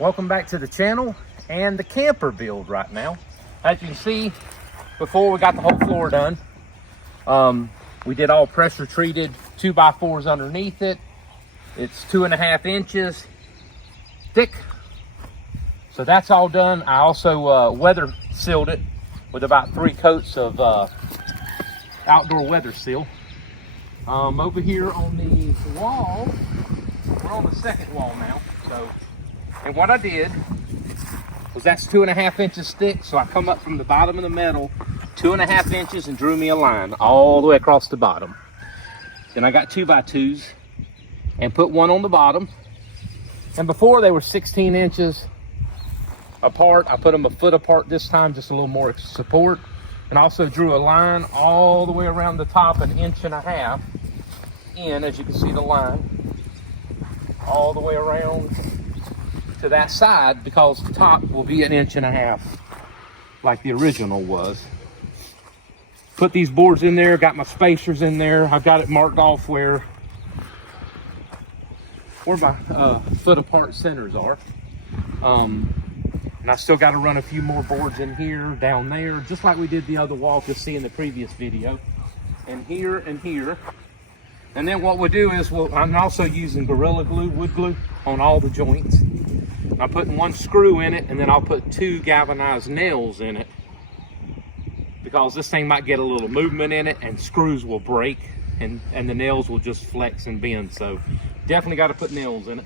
Welcome back to the channel and the camper build right now. As you can see, before we got the whole floor done, we did all pressure treated 2x4s underneath it. It's 2.5 inches thick. So that's all done. I also weather sealed it with about 3 coats of outdoor weather seal. Over here on the wall, we're on the second wall now. And what I did was that's 2.5 inches thick. So I come up from the bottom of the metal 2.5 inches and drew me a line all the way across the bottom. Then I got 2x2s and put one on the bottom. And before they were 16 inches apart, I put them a foot apart this time, just a little more support. And also drew a line all the way around the top, 1.5 inches in, as you can see the line, all the way around to that side, because the top will be 1.5 inches like the original was. Put these boards in there, got my spacers in there. I've got it marked off where my foot apart centers are. And I still got to run a few more boards in here, down there, just like we did the other wall you'll see in the previous video. And here and here. And then what we'll do is I'm also using Gorilla Glue, wood glue, on all the joints. I'm putting 1 screw in it, and then I'll put 2 galvanized nails in it, because this thing might get a little movement in it and screws will break and the nails will just flex and bend. So definitely got to put nails in it.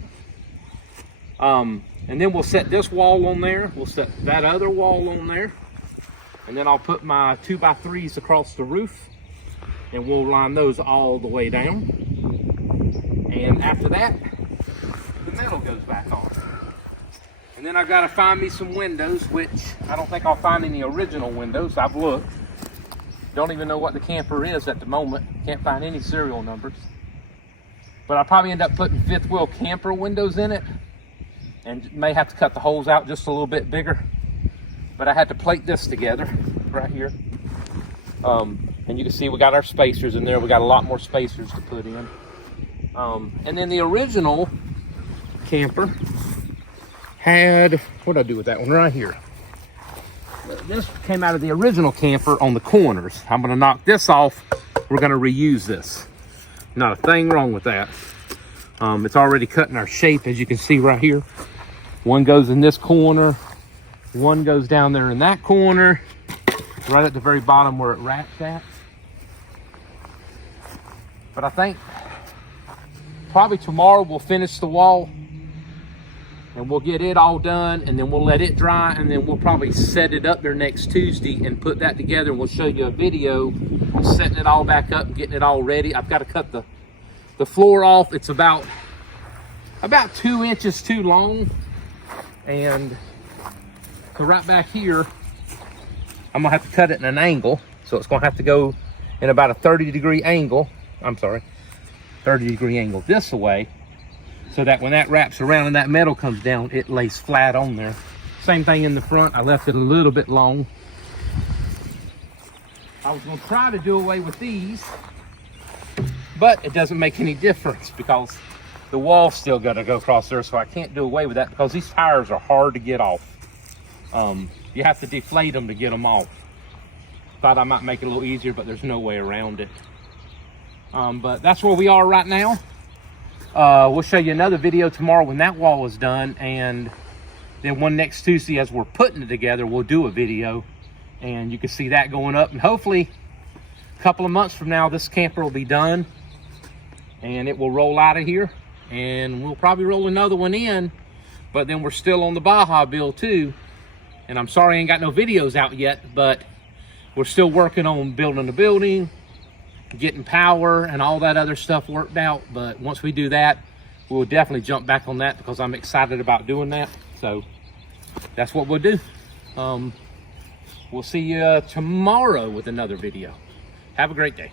And then we'll set this wall on there. We'll set that other wall on there. And then I'll put my 2x3s across the roof, and we'll line those all the way down. And after that, the metal goes back on. And then I've got to find me some windows, which I don't think I'll find any original windows. I've looked. Don't even know what the camper is at the moment. Can't find any serial numbers. But I'll probably end up putting 5th wheel camper windows in it, and may have to cut the holes out just a little bit bigger. But I had to plate this together right here. And you can see we got our spacers in there. We got a lot more spacers to put in. And then the original camper had, what did I do with that one right here? This came out of the original camper on the corners. I'm gonna knock this off. We're gonna reuse this. Not a thing wrong with that. It's already cutting our shape, as you can see right here. One goes in this corner, one goes down there in that corner, right at the very bottom where it wraps at. But I think probably tomorrow we'll finish the wall and we'll get it all done, and then we'll let it dry, and then we'll probably set it up there next Tuesday and put that together, and we'll show you a video on setting it all back up and getting it all ready. I've got to cut the floor off. It's about 2 inches too long, and so right back here I'm gonna have to cut it in an angle, so it's gonna have to go in about a 30-degree angle. 30-degree angle this way, so that when that wraps around and that metal comes down, it lays flat on there. Same thing in the front. I left it a little bit long. I was gonna try to do away with these, but it doesn't make any difference because the wall's still gotta go across there, so I can't do away with that because these tires are hard to get off. You have to deflate them to get them off. Thought I might make it a little easier, but there's no way around it. But that's where we are right now. We'll show you another video tomorrow when that wall is done, and then one next Tuesday as we're putting it together, we'll do a video, and you can see that going up. And hopefully a couple of months from now, this camper will be done and it will roll out of here, and we'll probably roll another one in. But then we're still on the Baja build too, and I'm sorry I ain't got no videos out yet, but we're still working on building the building, getting power and all that other stuff worked out. But once we do that, we'll definitely jump back on that because I'm excited about doing that. So that's what we'll do. We'll see you tomorrow with another video. Have a great day.